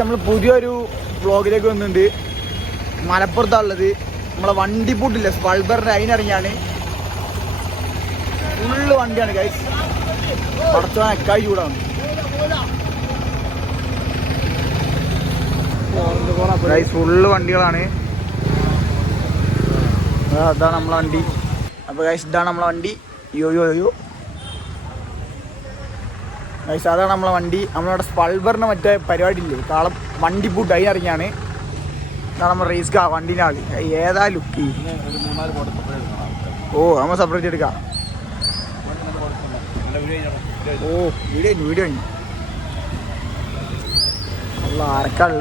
നമ്മൾ പുതിയൊരു വ്ളോഗിലേക്ക് വന്നിട്ടുണ്ട്. മലപ്പുറത്താണുള്ളത്. നമ്മളെ വണ്ടി പൂട്ടില്ല? സ്പൾബറിന്റെ അതിനിറങ്ങിയാണ് ഫുള്ള് വണ്ടിയാണ് ഗൈസ് പടച്ചോൻ എക്കായി ചൂടാണ്. ഗൈസ് ഫുള്ള് വണ്ടികളാണ്. അതാണ് നമ്മളെ വണ്ടി. അപ്പോൾ ഗൈസ് ഇതാണ് നമ്മളെ വണ്ടി. യോ യോ യോ ഗൈസ് അതാണ് നമ്മളെ വണ്ടി. നമ്മളവിടെ സ്പൾബറിന് മറ്റേ പരിപാടി ഇല്ലേ കാളം വണ്ടി പൂട്ട് അതിനിറങ്ങിയാണ് ഇതാണ് നമ്മൾ റേസ് കാ വണ്ടീന്റെ ആൾ. ഏതാ ലുക്ക് ഓ നമ്മൾ സെപ്പറേറ്റ് എടുക്കാം. ഓ വീഡിയോ വീഡിയോ കഴിഞ്ഞു. അല്ല ആരക്കാൾ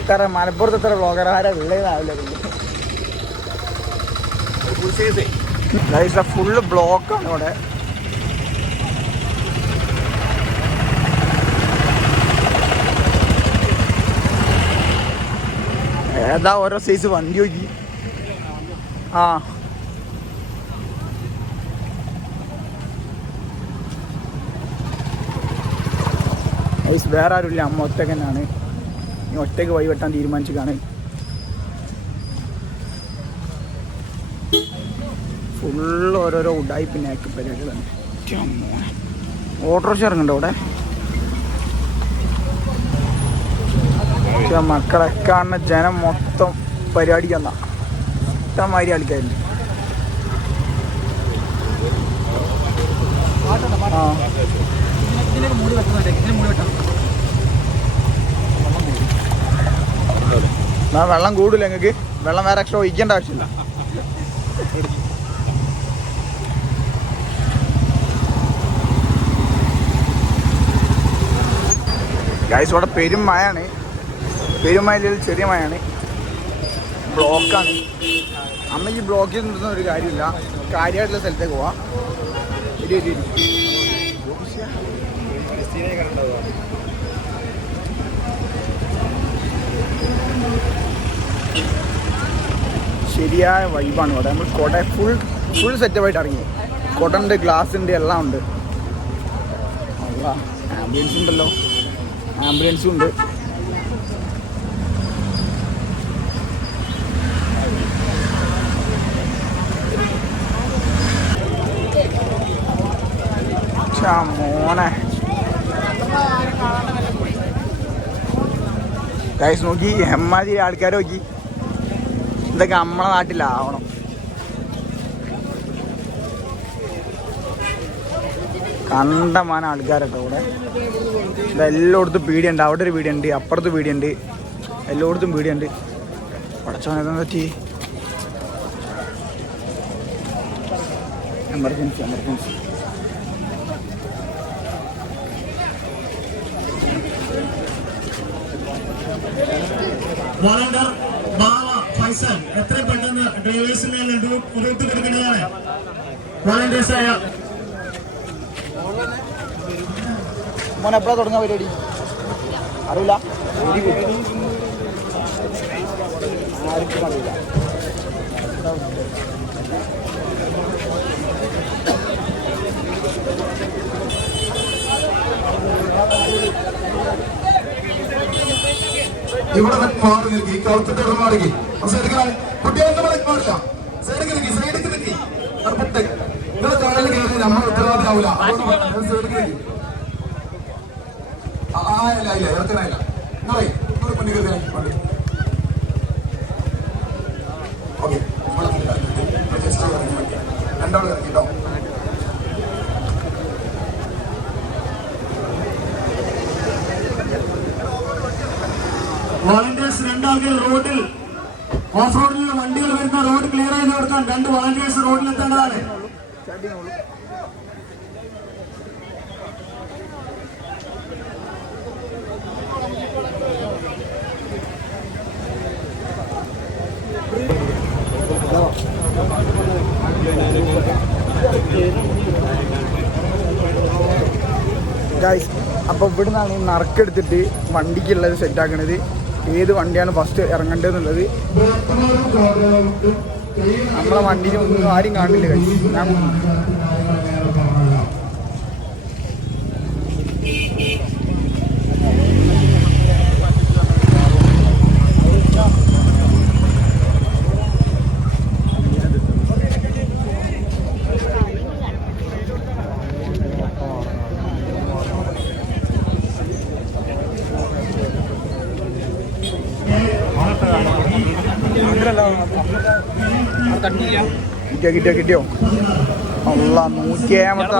എത്ര മലപ്പുറത്ത് എത്ര ബ്ലോഗർമാരാ ഉള്ളതാവില്ല ഗൈസ് ഫുള്ള് ബ്ലോക്കാണ് ഇവിടെ. ഏതാ ഓരോ സൈസ് വണ്ടി നോക്കി. ആ. വേറെ ആരുമില്ല. അമ്മ ഒറ്റയ്ക്ക് തന്നെയാണ്. ഇനി ഒറ്റയ്ക്ക് വഴി വെട്ടാൻ തീരുമാനിച്ചതാണ് ഫുള്ള് ഓരോരോ ഉടായ്പ നാക്ക് പരിപാടികളാണ്. ഓട്ടോറിക്ഷ ഇറങ്ങുന്നുണ്ടോ ഇവിടെ പക്ഷെ മക്കളെ കാണുന്ന ജനം മൊത്തം പരിപാടിക്ക് വന്ന. ഇഷ്ടമാതിരി ആൾക്കാരുണ്ട്. എന്നാ വെള്ളം കൂടില്ല നിങ്ങൾക്ക് വെള്ളം വേറെ എക്സ്ട്രാ ഒഴിക്കേണ്ട ആവശ്യമില്ല. ഗൈസ് ഇവിടെ പെരും മഴയാണ്. പെരും മഴയിൽ ചെറിയ മഴയാണ്. ബ്ലോക്കാണ്. അമ്മ ഈ ബ്ലോക്കിൽ നിന്നൊന്നും ഒരു കാര്യമില്ല. കാര്യമായിട്ടുള്ള സ്ഥലത്തേക്ക് പോവാം. ഇരി ഇരി ഇരി. ശരിയായ വൈബാണ് ഇവിടെ. നമ്മൾ കൊട ഫുൾ ഫുൾ സെറ്റപ്പായിട്ട് ഇറങ്ങി. കോട്ടന്റെ ഗ്ലാസിന്റെ എല്ലാം ഉണ്ട്. ആംബുലൻസ് ഉണ്ടല്ലോ. ആംബുലൻസും ഉണ്ട്. മോനെ. ഗൈസ് നോക്കി എമ്മാതിരി ആൾക്കാരെ നോക്കി. ഇതൊക്കെ നമ്മളെ നാട്ടിലാവണം. കണ്ടമാന ആൾക്കാരൊക്കെ ഇവിടെ. എല്ലായിടത്തും പീടിയുണ്ട്. അവിടെ ഒരു പീടിയുണ്ട് അപ്പുറത്ത് പീടിയുണ്ട്. എല്ലായിടത്തും പീടിയുണ്ട്. പടച്ചോനെന്താ പറ്റി? എമർജൻസി എമർജൻസി വോളണ്ടർ ഫൈസൽ എത്രയും പെട്ടെന്ന് ഡ്രൈവേഴ്സിനെ ഉപയോഗിച്ചു കൊടുക്കേണ്ടതാണ് വോളണ്ടിയേഴ്സായ മോനെ എപ്പോഴാണ് തുടങ്ങാൻ പരിപാടി? അറിയില്ല. ഇവിടെ മാറി നിൽക്കി കറുത്തിട്ട് മാറി സൈഡിൽ കുട്ടികളൊന്നും മാറില്ല സൈഡിൽ നിൽക്കി സൈഡിൽ നിൽക്കി നിങ്ങൾ കാലിൽ കയറി നമ്മൾ ഉത്തരവാദിയാവില്ല സൈഡിൽ നിൽക്കി ആ ഇല്ല ഇറക്കനായില്ല ഇറക്കാനില്ല നിങ്ങളെ നിങ്ങൾ മുന്നിൽ പണ്ട് ഓക്കെ രണ്ടാൾ ഇറക്കി കേട്ടോ വോളണ്ടിയേഴ്സ് രണ്ടാൾക്കാർ റോഡിൽ ഓഫ് റോഡിൽ വണ്ടികൾ വരുന്ന റോഡ് ക്ലിയർ ചെയ്ത് കൊടുക്കാൻ രണ്ട് വോളണ്ടിയേഴ്സ് റോഡിൽ എത്തേണ്ടതാണ് ഗൈസ് അപ്പോൾ ഇവിടെ നിന്നാണ് ഈ നറുക്കെടുത്തിട്ട് വണ്ടിക്കുള്ളത് സെറ്റാക്കണത് ഏത് വണ്ടിയാണ് ഫസ്റ്റ് ഇറങ്ങേണ്ടതെന്നുള്ളത്. നമ്മളെ വണ്ടിയിൽ ഒന്നും ആരും കാണില്ല ഞാൻ കിട്ടിയോ കിട്ടിയോ കിട്ടിയോ? അല്ല നൂറ്റി ഏഴാമത്തെ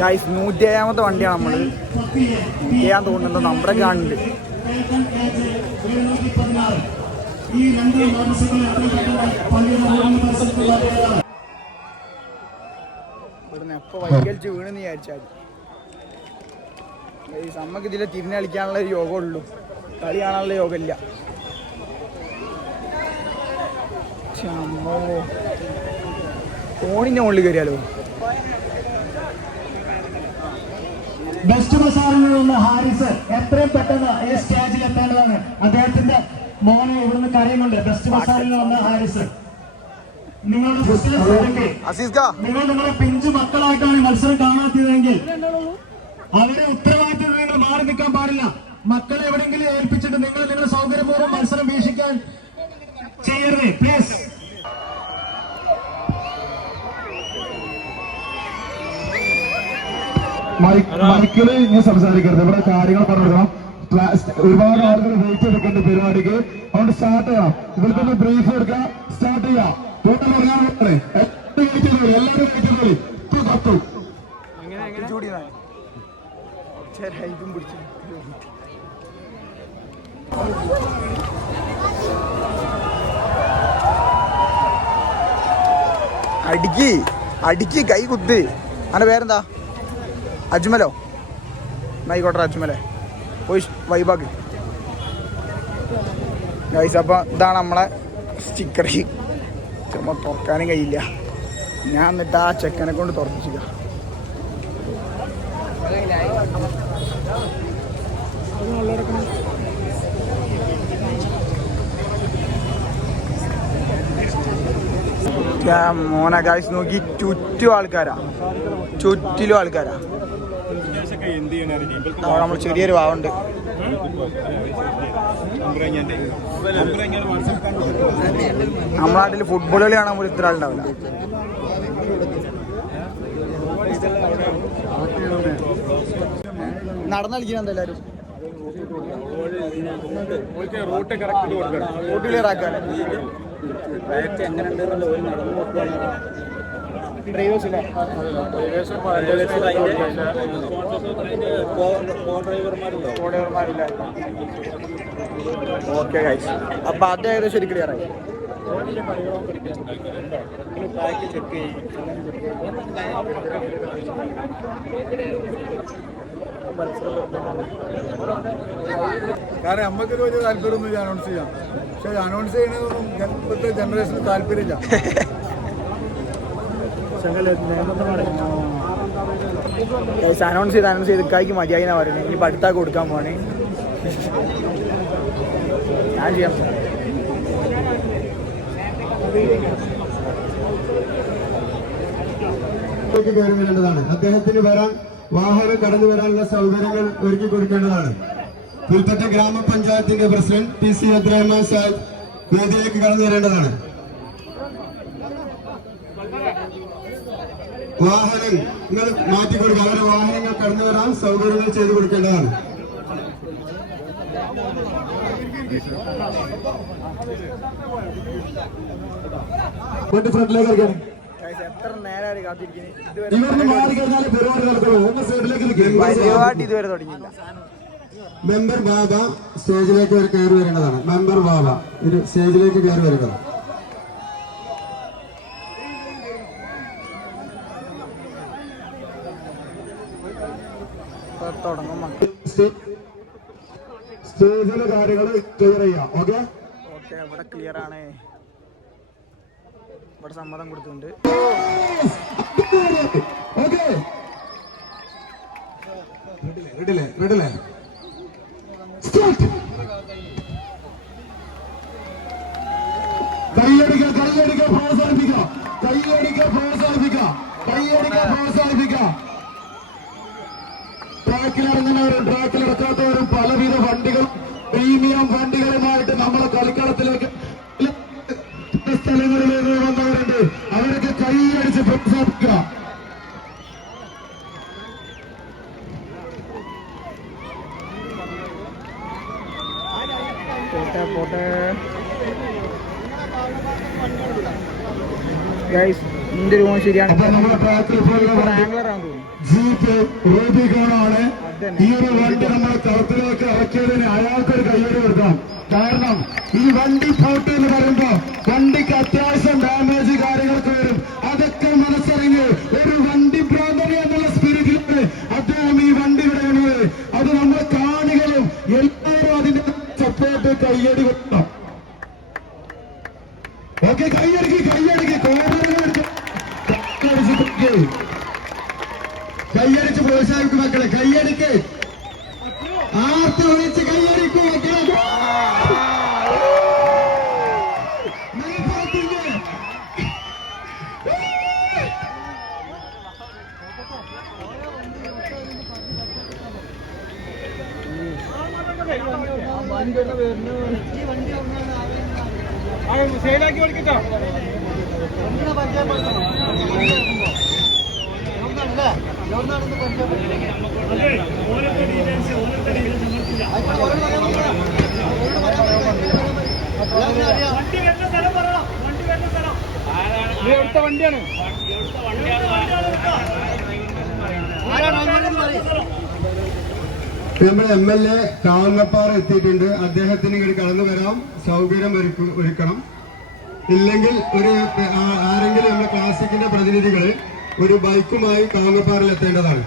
ഗൈസ് നൂറ്റി ഏഴാമത്തെ വണ്ടിയാണ് നമ്മൾ നൂറ്റി ഏഴാൻ തോന്നുന്നുണ്ട് നമ്മുടെ കാണുന്നുണ്ട് ഈ രണ്ട് ഇവിടുന്ന് എപ്പോൾ വൈകലിച്ച് വീണെന്ന് വിചാരിച്ചാൽ നമുക്ക് ഇതിലെ തിരിഞ്ഞളിക്കാനുള്ള ഒരു യോഗം ഉള്ളൂ. കളി കാണാനുള്ള യോഗമില്ല ഫോണിന്റെ മുകളിൽ കയറിയാലോ? ബെസ്റ്റ് ബസാറിൽ നിന്ന് ഹാരിസ് എത്രയും പെട്ടെന്ന് ഈ സ്റ്റേജിൽ എത്തേണ്ടതാണ്. അദ്ദേഹത്തിന്റെ മോനെ ഇവിടുന്ന് കരയുന്നുണ്ട്. ബെസ്റ്റ് ബസാറിൽ നിന്ന് ഹാരിസ്. നിങ്ങളുടെ നിങ്ങൾ നിങ്ങളുടെ പിഞ്ചു മക്കളായിട്ടാണ് മത്സരം കാണാത്തതെങ്കിൽ അവരെ ഉത്തരവാദിത്തം നിങ്ങൾ മാറി നിൽക്കാൻ പാടില്ല. മക്കളെ എവിടെയെങ്കിലും ഏൽപ്പിച്ചിട്ട് നിങ്ങൾ നിങ്ങളുടെ സൗകര്യപൂർവം മത്സരം വീക്ഷിക്കാൻ ചെയ്യരുത് പ്ലീസ് മൈക്കിൽ ഇനി സംസാരിക്കരുത്. ഇവിടെ കാര്യങ്ങൾ പറഞ്ഞു ഒരുപാട് ആളുകൾ വെയിറ്റ് എടുക്കേണ്ട പരിപാടിക്ക്. അതുകൊണ്ട് സ്റ്റാർട്ട് ചെയ്യാം ഇവർക്കൊന്ന് ബ്രീഫ് എടുക്കാം. സ്റ്റാർട്ട് ചെയ്യാം. ടോട്ടൽ പറയാൻ വെയിറ്റ് ചെയ്തോളി. എല്ലാവരും വെയിറ്റ് ചെയ്തോളി ഇപ്പൊ കത്തു ചൂടി ഇതും പിടിച്ചു അടിക്ക് അടിക്ക് കൈ കുത്ത്. അവന്റെ പേരെന്താ? അജ്മലോ? ആയിക്കോട്ടെ അജ്മലെ. പോയി വൈബാക്ക് ഗൈസ് അപ്പൊ ഇതാണ് നമ്മളെ സ്റ്റിക്കറി ചുമ തുറക്കാനും കഴിയില്ല. ഞാൻ എന്നിട്ട് ആ ചെക്കനെ കൊണ്ട് തുറപ്പിച്ചില്ല. ഞാൻ മോനെ ഗായ്സ് നോക്കി ചുറ്റും ആൾക്കാരാ. ചുറ്റിലും ആൾക്കാരാ. അവിടെ നമ്മൾ ചെറിയൊരു വാവുണ്ട്. നമ്മുടെ നാട്ടിൽ ഫുട്ബോൾ കളി കാണാൻ പോലും ഇത്ര ആളുണ്ടാവില്ല. നടന്നു കളിക്കണം എന്താ എല്ലാവരും റൂട്ട് ക്ലിയർ ഒരു നടന്നു നോക്കുകയാണ് ഓക്കെ ഗൈസ് അപ്പൊ അത് ഏകദേശം ഒരു ക്ലിയർ ആയി. കാരണം നമുക്കൊരു വലിയ താല്പര്യമൊന്നും അനൗൺസ് ചെയ്യാം പക്ഷെ അനൗൺസ് ചെയ്യണതൊന്നും ഇപ്പോഴത്തെ ജനറേഷന് താല്പര്യമില്ല. അനൗൺസ് ചെയ്ത് അനൗൺസ് ചെയ്ത് കായ്ക്ക് മതിയായി എന്നാ പറയുന്നത് ഇനി അടുത്താ കൊടുക്കാൻ പോണേ. ഞാൻ ചെയ്യാം. വരേണ്ടതാണ് അദ്ദേഹത്തിന് വരാൻ വാഹനം കടന്നു വരാനുള്ള സൗകര്യങ്ങൾ ഒരുക്കി കൊടുക്കേണ്ടതാണ്. പുൽപ്പറ്റ ഗ്രാമപഞ്ചായത്തിന്റെ president P C Abdurahman Sahib വേദിയിലേക്ക് കടന്നു വരേണ്ടതാണ്. വാഹനങ്ങൾ മാറ്റി കൊടുക്കുക അവരുടെ വാഹനങ്ങൾ കടന്നു വരാൻ സൗകര്യങ്ങൾ ചെയ്തു കൊടുക്കേണ്ടതാണ്. ഫ്രണ്ടിലേക്ക് ഇറക്കണം എത്ര നേരമായി കാത്തിരിക്കുന്നത് ഇതുവരെ തുടങ്ങിയില്ല. മെമ്പർ ബാബ സ്റ്റേജിലേക്ക് ഒരു കയറി വരേണ്ടതാണ്. മെമ്പർ ബാബ ഒരു സ്റ്റേജിലേക്ക് കയറി വരേണ്ടതാണ്. സ്റ്റേജിലെ കാര്യങ്ങൾ ക്ലിയർ ചെയ്യാം. ഓക്കെ ഓക്കെ ഇവിടെ ക്ലിയർ ആണ്. ഇവിടെ സമ്മതം കൊടുത്തിട്ടുണ്ട് ട്രാക്കിലിറങ്ങുന്നവരും പ്രോത്സാഹിപ്പിക്കുക പ്രോത്സാഹിപ്പിക്കുക പ്രോത്സാഹിപ്പിക്കുക പ്രോത്സാഹിപ്പിക്കാം ട്രാക്കിൽ ഇറങ്ങുന്നവരും ട്രാക്കിൽ ഇറക്കാത്തവരും പലവിധ വണ്ടികളും പ്രീമിയം വണ്ടികളുമായിട്ട് നമ്മളെ കളിക്കളത്തിലേക്ക് സ്ഥലങ്ങളിലേക്ക് വന്നവരുണ്ട് അവരൊക്കെ കൈയടിച്ച് പ്രോത്സാഹിപ്പിക്കാം പോട്ടെ പോട്ടെ ഗൈസ് നിന്റെ രൂപം ശരിയാണ് അപ്പൊ നമ്മുടെ ട്രാക്കിൽ ഇപ്പോൾ റാംഗ്ലർ ആണെന്ന് തോന്നുന്നു. ജീപ്പ് റൂബിക്കോണാണ് ഈ ഒരു വണ്ടി നമ്മൾ കളത്തിലേക്ക് ഇറക്കിയതിന് അയാൾക്കൊരു കയ്യടി കൊടുക്കാം. കാരണം ഈ വണ്ടി പോട്ട് എന്ന് പറയുമ്പോ വണ്ടിക്ക് അത്യാവശ്യം ഡാമേജ് കാര്യങ്ങളൊക്കെ വരും അതൊക്കെ മനസ്സറിഞ്ഞ് ഒരു വണ്ടി ഭ്രാന്തനി എന്നുള്ള സ്പിരിറ്റിലാണ് അദ്ദേഹം ഈ വണ്ടി വിടുന്നത് അത് നമ്മൾ കാണികളും എല്ലാവരും അതിന്റെ സപ്പോർട്ട് കയ്യടി കൊടുക്കണം ഓക്കെ കയ്യടിക്ക് കയ്യടിക്ക് കോടതികളെടുത്ത് കയ്യടിച്ച് പ്രോത്സാഹിക്കും മക്കളെ കയ്യടിക്ക് ആർത്ത് വിളിച്ച് കയ്യടിക്കും മക്കളെ മലപ്പുറത്തിന്റെ നമ്മുടെ എം എൽ എ കാവലപ്പാറ എത്തിയിട്ടുണ്ട് അദ്ദേഹത്തിന് ഇങ്ങോട്ട് കടന്നു വരാം സൗകര്യം ഒരുക്കണം ഇല്ലെങ്കിൽ ഒരു ആരെങ്കിലും നമ്മുടെ ക്ലാസിക്കിന്റെ പ്രതിനിധികൾ ഒരു ബൈക്കുമായി കാവങ്ങപ്പാറയിൽ എത്തേണ്ടതാണ്.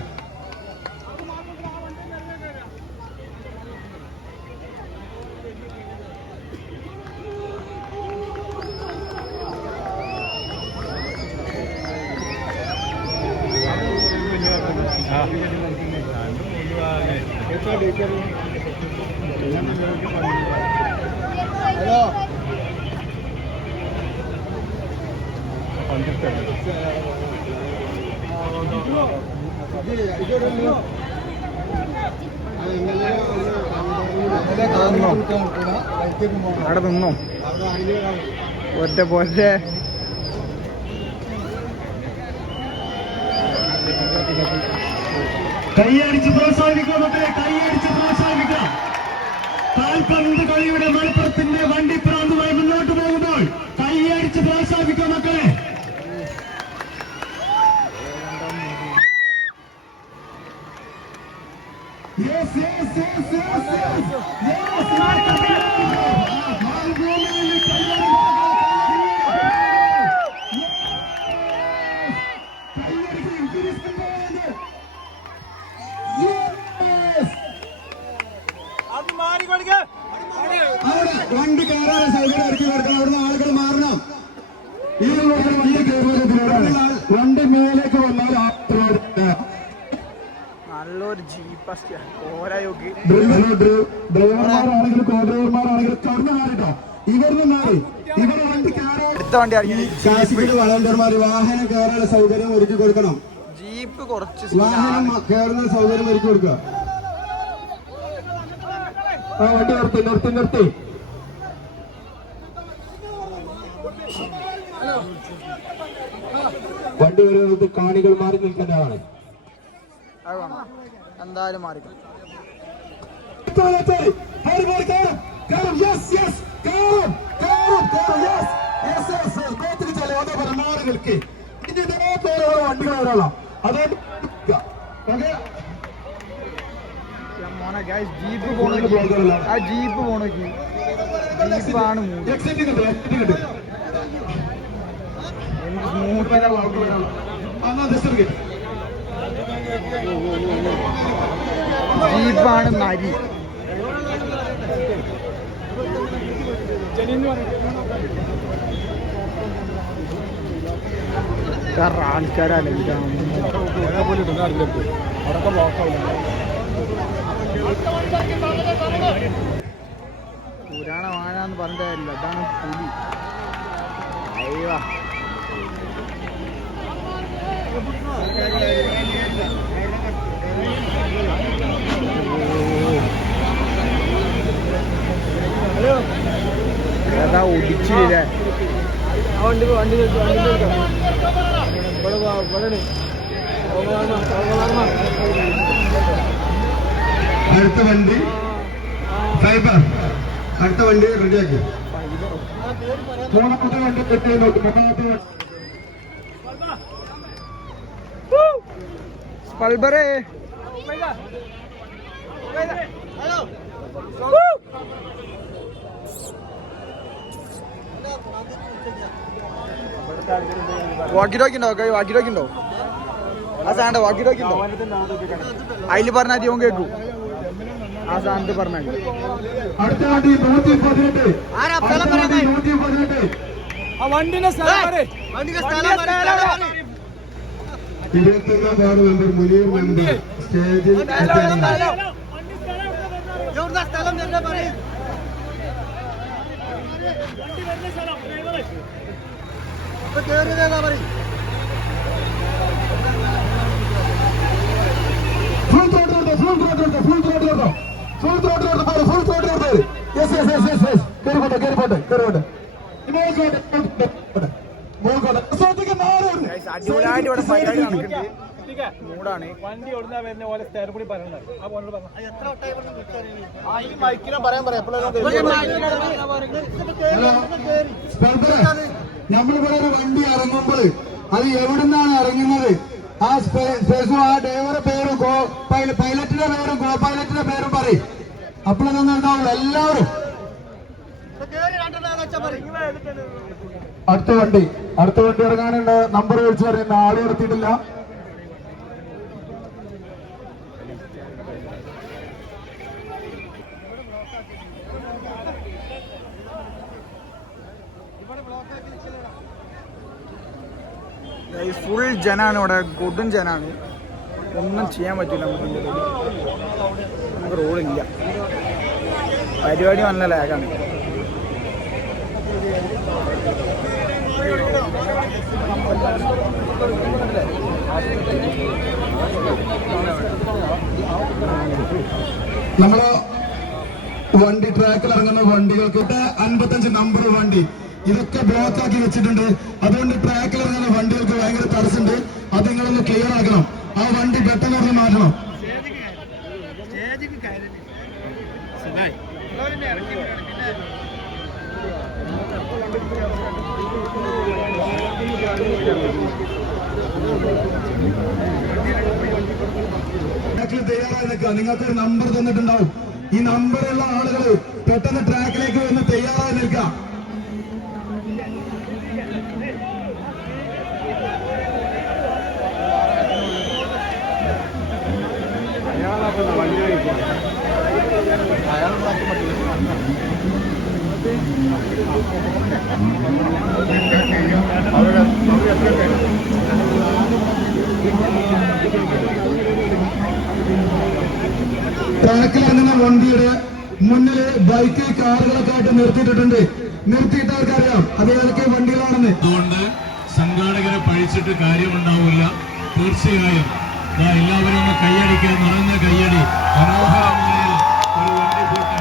അവിടെ നിന്നോ? ഒറ്റ പോലെ കൈയടിച്ച് പ്രോത്സാഹിപ്പിക്കുക മക്കളെ കൈയടിച്ച് പ്രോത്സാഹിപ്പിക്കുക. കാൽപന്ത് കളിയുടെ മലപ്പുറത്തിന്റെ അവിടെ വണ്ടി കയറാൻ സൗകര്യം ഒരുക്കി കൊടുക്കണം. അവിടുന്ന് ആളുകൾ മാറണം. ഈ ഒരു വണ്ടി വണ്ടി മേലേക്ക് വന്നാൽ നല്ലൊരു ജീപ്പ് ഡ്രൈവർമാരാണെങ്കിലും കോ ഡ്രൈവർമാരാണെങ്കിലും കടന്നു മാറിട്ടോ. ഇവരിന്ന് മാറി. അടുത്ത വണ്ടി വളണ്ടിയർമാർ വാഹനം കയറാനുള്ള സൗകര്യം ഒരുക്കി കൊടുക്കണം. ജീപ്പ് കുറച്ച് വാഹനം കയറുന്ന സൗകര്യം ഒരുക്കി കൊടുക്കുക. ആ വണ്ടി നിർത്തി നിർത്തി നിർത്തി. വണ്ടി വരുന്നത് കാണികൾ മാറി നിൽക്കേണ്ടതാണ് എന്തായാലും മാറിക്കും. അതുകൊണ്ട് മോനെ ഗൈസ് ജീപ്പ് പോണോക്കി ആ ജീപ്പ് പോണോക്കി ജീപ്പാണ് നരി. ജനിന്ന് ജീപ്പാണ് കാരണം ആൾക്കാരല്ല പുരാണ വാഴ എന്ന് പറഞ്ഞില്ല അതാണ് പുലി അയ്യോ അതാ വണ്ടി വണ്ടി വണ്ടി അടുത്ത വണ്ടി. സൈബർ അടുത്ത വണ്ടി റെഡിയാക്കി. മൂന്നാമത്തെ വണ്ടി സെറ്റ് നോക്ക് മൂന്നാമത്തെ വണ്ടി. സ്പൾബറേ വാക്കി ടോക്കി ഉണ്ടോ? വാക്കി ടോക്കി ഉണ്ടോ ആ സാധനം വാക്കി ടോക്കി ഉണ്ടോ അതിൽ പറഞ്ഞാൽ അധികം കേൾക്കൂ ആ സാധനത്ത് പറഞ്ഞാൽ അടുത്ത വണ്ടി നൂറ്റി പതിനെട്ട് അടുത്ത വണ്ടി നൂറ്റി പതിനെട്ട് ഇരുപത്തൊന്നാം വാർഡ് മെമ്പർ മുനീർ മെമ്പർ സ്റ്റേജിൽ എത്തുന്നു. ഫുൾ ത്രോട്ട് കൊടുത്തോ ഫുൾ ത്രോട്ട് കൊടുത്തോ ഫുൾ ത്രോട്ട് കൊടുത്തോ ഫുൾ ത്രോട്ട് കൊടുത്തോ പോരെ ഫുൾ ത്രോട്ട് കൊടുത്തോ yes yes yes yes yes കേറി പോട്ടെ കേറി പോട്ടെ കേറി പോട്ടെ. അടിപൊളിയായിട്ട് ഇവിടെ പരിപാടി നടക്കുന്നുണ്ട്. മൂടാണ്. വണ്ടി ഓടുന്ന വരുന്ന? പോലെ കൂടി പറയുന്നത് നമ്മളിവിടെ ഒരു വണ്ടി ഇറങ്ങുമ്പോൾ അത് എവിടുന്നാണ് ഇറങ്ങുന്നത്? ആ സ്പേസും ആ ഡ്രൈവറുടെ പേരും കോ പൈലറ്റിന്റെ പേരും കോ പൈലറ്റിന്റെ പേരും പറയും. അപ്പോഴൊന്നും ഉണ്ടാവുള്ളൂ എല്ലാവരും. അടുത്ത വണ്ടി. അടുത്ത വണ്ടി ഇറങ്ങാനുണ്ട്. നമ്പർ വിളിച്ചു പറയുന്ന. ആളെ എടുത്തിട്ടില്ല ഫുൾ ജനാണ് ഇവിടെ കൊടും ജനാണ്. ഒന്നും ചെയ്യാൻ പറ്റില്ല നമുക്ക് നമുക്ക് റോഡില്ല പരിപാടി വന്ന ലാഗാണ് നമ്മൾ വണ്ടി ട്രാക്കിൽ ഇറങ്ങുന്ന വണ്ടികൾക്ക് അൻപത്തഞ്ച് നമ്പർ വണ്ടി. ഇതൊക്കെ ബ്ലോക്ക് ആക്കി വെച്ചിട്ടുണ്ട്. അതുകൊണ്ട് ട്രാക്കിൽ ഇറങ്ങുന്ന വണ്ടികൾക്ക് ഭയങ്കര തടസ്സമുണ്ട്. അത് നിങ്ങളൊന്ന് ക്ലിയർ ആക്കണം. ആ വണ്ടി പെട്ടെന്ന് ഒന്ന് മാറ്റണം. തയ്യാറായി നിൽക്കുക. നിങ്ങൾക്ക് ഒരു നമ്പർ തന്നിട്ടുണ്ടാവും. ഈ നമ്പറുള്ള ആളുകൾ പെട്ടെന്ന് ട്രാക്കിലേക്ക് വന്ന് തയ്യാറായി നിൽക്കുക. ട്രാക്കിൽ ഇറങ്ങുന്ന വണ്ടിയുടെ മുന്നിൽ ബൈക്ക് കാറുകളൊക്കെ ആയിട്ട് നിർത്തിയിട്ടുണ്ട് നിർത്തിയിട്ട് അറിയാം അത് ഏതൊക്കെ വണ്ടികളാണെന്ന്. അതുകൊണ്ട് സംഘാടകരെ പഴിച്ചിട്ട് കാര്യമുണ്ടാവില്ല. തീർച്ചയായും. എല്ലാവരും ഒന്ന് കൈയടിക്കുക നിറഞ്ഞ കൈയടി. മനോഹരമായ ഒരു വണ്ടിക്കൂട്ട്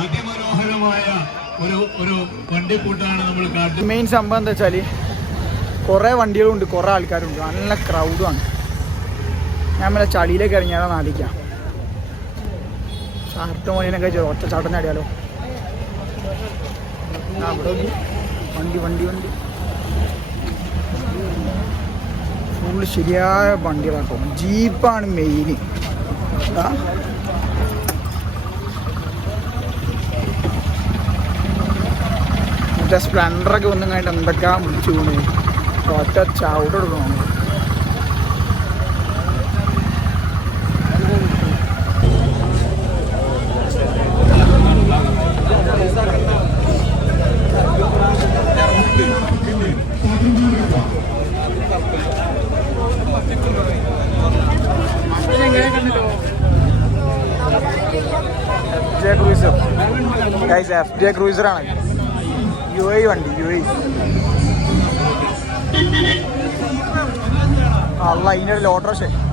അതിമനോഹരമായ ഒരു ഒരു വണ്ടിക്കൂട്ടാണ് നമ്മൾ കാട്ടുന്നത്. മെയിൻ സംഭവം എന്താ വെച്ചാൽ കുറേ വണ്ടികളുണ്ട് കുറേ ആൾക്കാരുണ്ട്. നല്ല ക്രൗഡുമാണ് ഞാൻ മേലെ ചളിയിലേക്ക് ഇറങ്ങിയാലോ നാടിക്കാം ഷാർട്ട് മോനിനൊക്കെ ഒറ്റ ചാട്ടം നേടിയാലോ? അവിടെ വണ്ടി വണ്ടി വണ്ടി. ഫുള്ള് ശരിയായ വണ്ടികളാട്ടോ. ജീപ്പാണ് മെയിൻ മറ്റേ സ്പ്ലെൻഡറൊക്കെ ഒന്നും കഴിഞ്ഞിട്ട് എന്തൊക്കെയാ വിളിച്ചു പോണേ ഒറ്റ ചവിട്ട് ക്രൂയിസറാണ്. ജെ ക്രൂസറാണ് യു ഐ വണ്ടി യു ഐ അല്ല അതിന്റെ ഒരു ഓട്ടോറിക്ഷ ഇങ്ങോട്ട്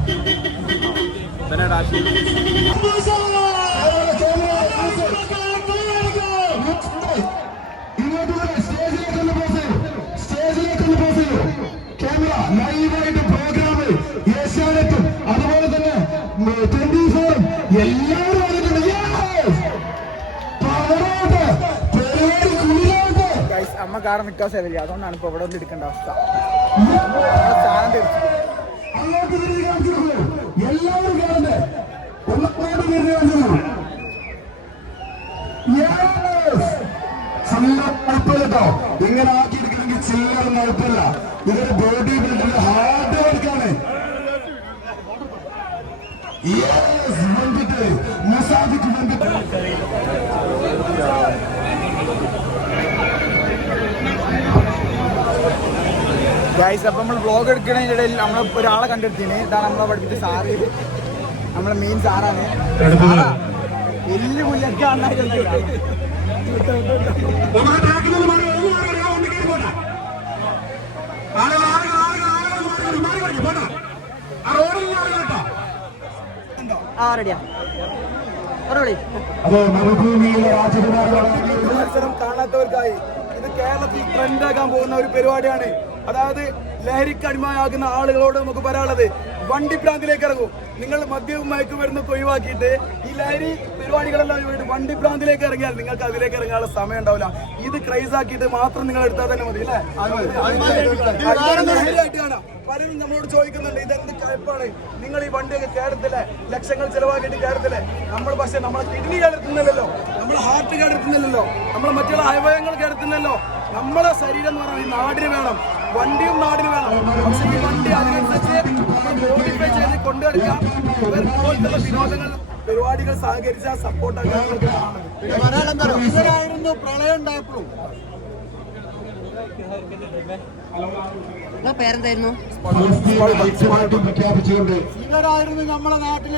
കാറ് നിൽക്കാൻ സ്ഥലമില്ല. അതുകൊണ്ടാണ് ഇപ്പോൾ ഇവിടെ ഒന്നും എടുക്കേണ്ട അവസ്ഥ. സ്ഥാനം കേട്ടോ ഇങ്ങനെ ചില്ലറ കുഴപ്പമില്ല. ഇതൊരു ബോഡി ബിൽഡിംഗ് ഹാർഡ് വർക്കാണ് യെസ് ഗൈസ് അപ്പം നമ്മൾ വ്ളോഗ് എടുക്കുന്നതിന്റെ ഇടയിൽ നമ്മൾ ഒരാളെ കണ്ടെടുത്തിന് ഇതാണ് നമ്മളെ പഠിപ്പിച്ച സാറ് നമ്മളെ മെയിൻ സാറാണ് സാറാ, വലിയ മത്സരം കാണാത്തവർക്കായി ഇത് കേരളത്തിൽ ട്രെൻഡാക്കാൻ പോകുന്ന ഒരു പരിപാടിയാണ്. അതായത് ലഹരിക്ക് അടിമയാകുന്ന ആളുകളോട് നമുക്ക് പറയാനുള്ളത് വണ്ടി പ്രാന്തിലേക്ക് ഇറങ്ങും. നിങ്ങൾ മദ്യവും മയക്കുമരുന്നൊക്കെ ഒഴിവാക്കിയിട്ട് ലഹരി പരിപാടികളെല്ലാം ഒഴിവായിട്ട് വണ്ടി ഭ്രാന്തിലേക്ക് ഇറങ്ങിയാൽ നിങ്ങൾക്ക് അതിലേക്ക് ഇറങ്ങാനുള്ള സമയം ഉണ്ടാവില്ല. ഇത് ക്രൈസ് ആക്കിയിട്ട് മാത്രം നിങ്ങൾ എടുത്താൽ തന്നെ മതി അല്ലേ. പലരും നമ്മളോട് ചോദിക്കുന്നുണ്ട് ഇതെന്ത് കയപ്പാണ് നിങ്ങൾ ഈ വണ്ടിയൊക്കെ കേടത്തില്ലേ ലക്ഷങ്ങൾ ചിലവാക്കിയിട്ട് കേടത്തില്ലേ നമ്മൾ പക്ഷേ നമ്മളെ കിഡ്നി കേടത്തുന്നില്ലല്ലോ. നമ്മളെ ഹാർട്ട് കേടത്തുന്നില്ലല്ലോ. നമ്മളെ മറ്റുള്ള അവയവങ്ങൾ കേടത്തുന്നില്ലല്ലോ. നമ്മളെ ശരീരം എന്ന് പറഞ്ഞാൽ ഈ നാടിന് വേണം. വണ്ടിയും നാടിന് വേണം. പക്ഷേ ഈ വണ്ടി അതിനനുസരിച്ച് നമ്മൾ മോഡിഫൈ ചെയ്ത് കൊണ്ടുവരിക. വിനോദങ്ങൾ പരിപാടികൾ സഹകരിച്ച സപ്പോർട്ട് ഇവരായിരുന്നു പ്രളയം ഉണ്ടായപ്പോഴും. പേരെന്തായിരുന്നു? പ്രഖ്യാപിച്ചുകൊണ്ട് ഇവരായിരുന്നു നമ്മുടെ നാട്ടിലെ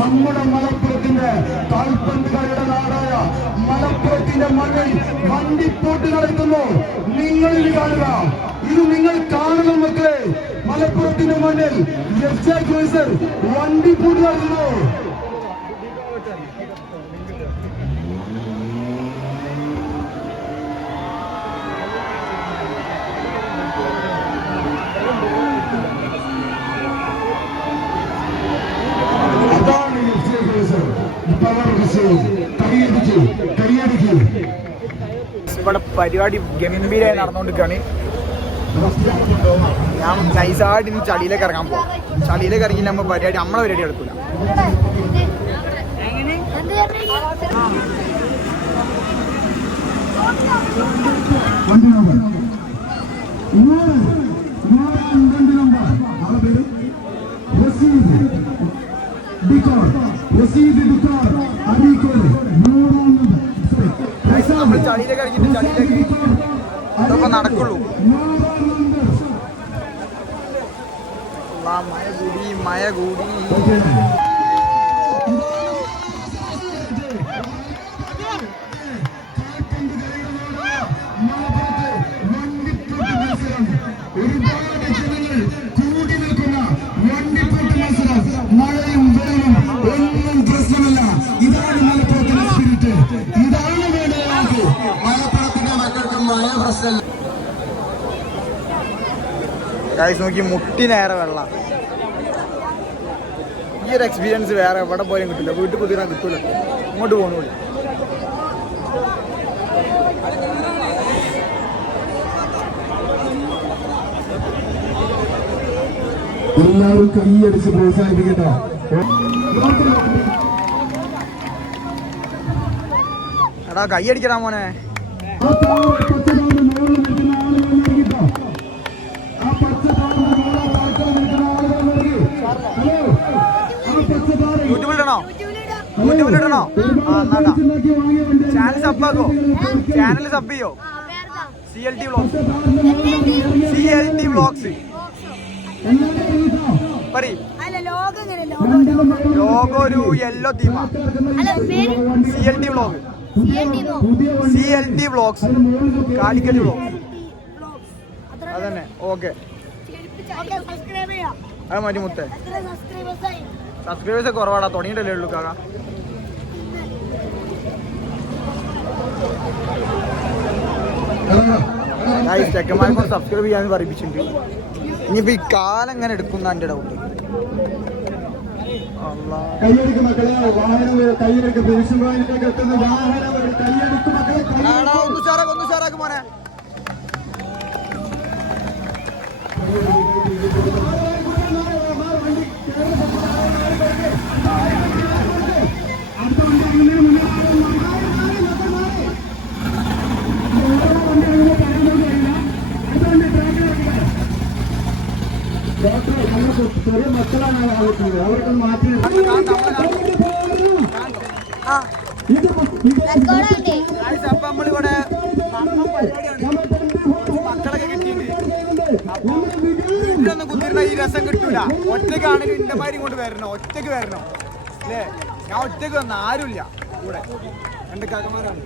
നമ്മുടെ മലപ്പുറത്തിന്റെ കാൽപന്തുകാരുടെ നാടായ മലപ്പുറത്തിന്റെ മണ്ണിൽ വണ്ടിപ്പോട്ട് നടക്കുന്നു നിങ്ങളിൽ ഇത് കാണുക. ഇത് നിങ്ങൾ കാണണം മക്കളെ മലപ്പുറത്തിന്റെ മണ്ണിൽ വണ്ടിപ്പോട്ട് നടക്കുന്നു അതാണ് എഫ് ജെ ക്രൂസർ പവർ വിഷയം കൈയടിച്ചു കൈയടിച്ചു ഇവിടെ പരിപാടി ഗംഭീരമായി നടന്നുകൊണ്ടിരിക്കുകയാണ്. ഞാൻ നൈസായിട്ട് ഇനി ചളിയിലേക്ക് ഇറങ്ങാൻ പോകും ചളിയിലേക്ക് ഇറങ്ങി നമ്മൾ പരിപാടി നമ്മളെ പരിപാടി എടുക്കില്ല ഡിക്കോർ റസീദ് ഡിക്കോർ അരീക്കോട് നൂറാം ചളിയിലേക്ക് ഇറങ്ങിയിട്ട് ചളിയിലേക്ക് ഇതൊക്കെ നടക്കുള്ളൂ. മഴ കൂടി മഴ കൂടി. ഗൈസ് നോക്കി മുട്ടി നേരെ വെള്ളം. ഈ ഒരു എക്സ്പീരിയൻസ് വേറെ എവിടെ പോയാലും കിട്ടില്ല. വീട്ടിൽ കുതിരാൻ കിട്ടൂല. ഇങ്ങോട്ട് പോകണൂല എല്ലാവരും കൈയടിച്ച് പ്രോത്സാഹിപ്പിക്കട്ടോ. എടാ കൈയടിക്കടാ മോനെ. ഉണ്ടാക്കി ചാനൽ സബാക്കോ ചാനൽ സബ് ചെയ്യോ? C L T vlogs C L T vlogs പറ അല്ല ലോകം എങ്ങനെ ലോകം ലോഗോ ഒരു yellow തീമാ C L T vlog? C L T vlogs Calicut vlogs അതന്നെ. ഓക്കെ. ഓക്കെ. സബ്സ്ക്രൈബ് ചെയ്യാം. അത് മതി മുത്തേ. എത്ര സബ്സ്ക്രൈബേഴ്സ് കുറവാടാ. തുടങ്ങിയിട്ടല്ലേ ഉള്ളൂ കാക്ക. ചെക്കന്മാരെ സബ്സ്ക്രൈബ് ചെയ്യാൻ പറയിപ്പിച്ചിട്ടുണ്ട്. ഇനിയിപ്പോ ഈ കാലം എങ്ങനെ എടുക്കുന്ന എന്റെ ഡൗട്ട് കൈയടിക്ക് മക്കളെ വാഹനം കൈയടിക്ക് ഫിനിഷിംഗ് പോയിന്റിലേക്ക് എത്തുന്ന. വാഹനം കൈയടിക്ക് മക്കളെ ഒന്ന് ഉഷാറാക്ക് ഒന്ന് ഉഷാറാക്ക് മോനെ ചെറിയ മക്കളാണ് ആവശ്യമുള്ളത് അവർക്ക് മാറ്റി റെക്കോർഡാണ്ടേ ഗൈസ് അപ്പൊ നമ്മളിവിടെ മണ്ണം പരിപാടിയാണ് മക്കളൊക്കെ കിട്ടിയിട്ടുണ്ട് അപ്പൊ വീട്ടിലൊന്നും കുത്തിരുന്ന ഈ രസം കിട്ടൂല. ഒറ്റയ്ക്കാണെങ്കിലും ഇന്റെ മാതിരി ഇങ്ങോട്ട് വരണോ. ഒറ്റയ്ക്ക് വരണോ. അല്ലേ? ഞാൻ ഒറ്റയ്ക്ക് വന്ന ആരുമില്ല. കൂടെ രണ്ട് കാക്കമാരാണ്.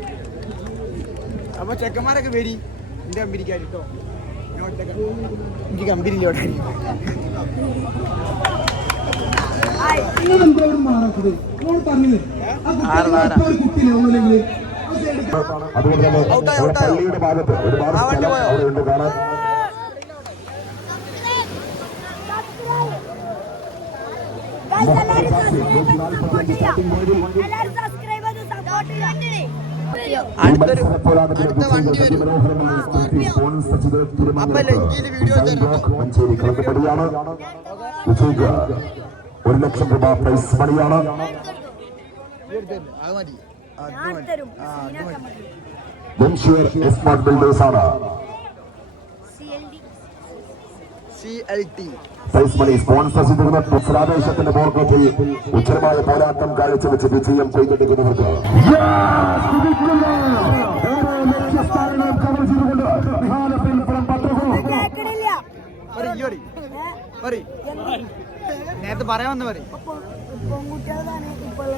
അപ്പൊ ചെക്കന്മാരൊക്കെ വരി. എന്റെ കമ്പനിക്കാർ കേട്ടോ ഞാൻ ഒറ്റയ്ക്ക് എനിക്ക് കമ്പനി ഔട്ടായി ഇവിടെ. ഔട്ടായി ഔട്ടായി ഔട്ടായി ഔട്ടായി ആ കുട്ടി ഔട്ടായി ഔട്ടായി ഒരു ഔട്ടായി ഔട്ടായി അതുകൊണ്ട് തന്നെ ഔട്ടായി ഔട്ടായി പള്ളിയുടെ ഭാഗത്ത് ഒരുപാട് ഔട്ടായി ഔട്ടായി ഔട്ടായി ഔട്ടായി അവിടെ ഉണ്ട് കാണാൻ എല്ലാരും സബ്സ്ക്രൈബ് ചെയ്ത് സപ്പോർട്ട് ചെയ്യാം അടുത്തൊരു അടുത്ത വണ്ടി വരും. അപ്പൊ ലഞ്ചിയിൽ വീഡിയോ മഞ്ചേരി കളക്കപ്പടിയാണ് ഒരു ലക്ഷം രൂപ പ്രൈസ് മണിയാണ്. അത് മതി. അത് സ്മാർട്ട് ബിൽഡേഴ്സ് തരും ആ അത് സീനാക്കാൻ മതി മതി ബെൻഷൂർ എസ്മാർട്ട് ബിൽഡേഴ്സ് ആണ് C L D C L T money sponsor ചെയ്തിരുന്ന പുസ്തകാദേശത്തിന്റെ പോർക്കോട്ടിൽ ഉച്ചരമായ പോരാട്ടം കാഴ്ചവെച്ച് വിജയം കൊയ്തെടുക്കുന്നവർക്ക്. നേരത്തെ പറയാൻ വന്ന് പറ പെൺകുട്ടികളാണ് ഇപ്പോൾ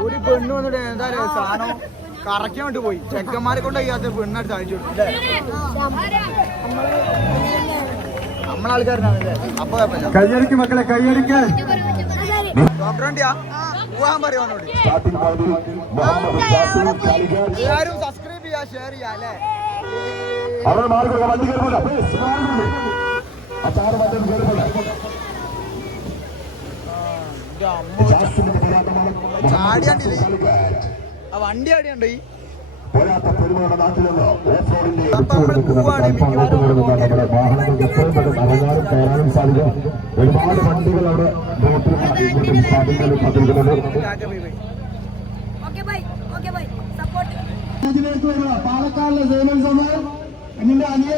ഒരു പെണ്ണ് വന്നിട്ട് എന്തായാലും സാധനം കറക്കാൻ വേണ്ടി പോയി. ചെക്കന്മാരെ കൊണ്ട് ചെയ്യാത്ത പെണ്ണെടുത്ത് അഴിച്ചു കയ്യടിക്ക് മക്കളെ കയ്യടിക്ക് എല്ലാരും സബ്സ്ക്രൈബ് ചെയ്യാ ഷെയർ ചെയ്യാ അല്ലേ? വണ്ടി കയറില്ല അച്ചാറ് ചാടിയാണ്ടില്ലേ? ആ വണ്ടി ആടിയാണ്ടോ ഈ? പോരാട്ട പെരുമയുടെ നാട്ടിൽ നിന്ന് ഓഫ് റോഡിന്റെ നമ്മുടെ വാഹനങ്ങൾക്ക് എത്രയും പെട്ടെന്ന് ഇറങ്ങാനും കയറാനും സാധിക്കും. ഒരുപാട് വണ്ടികൾ അവിടെ റോട്ടിൽ ബൈ. സപ്പോർട്ട്. പാലക്കാടിലെ സേവൻ സമയം എന്നിന്റെ അനിയ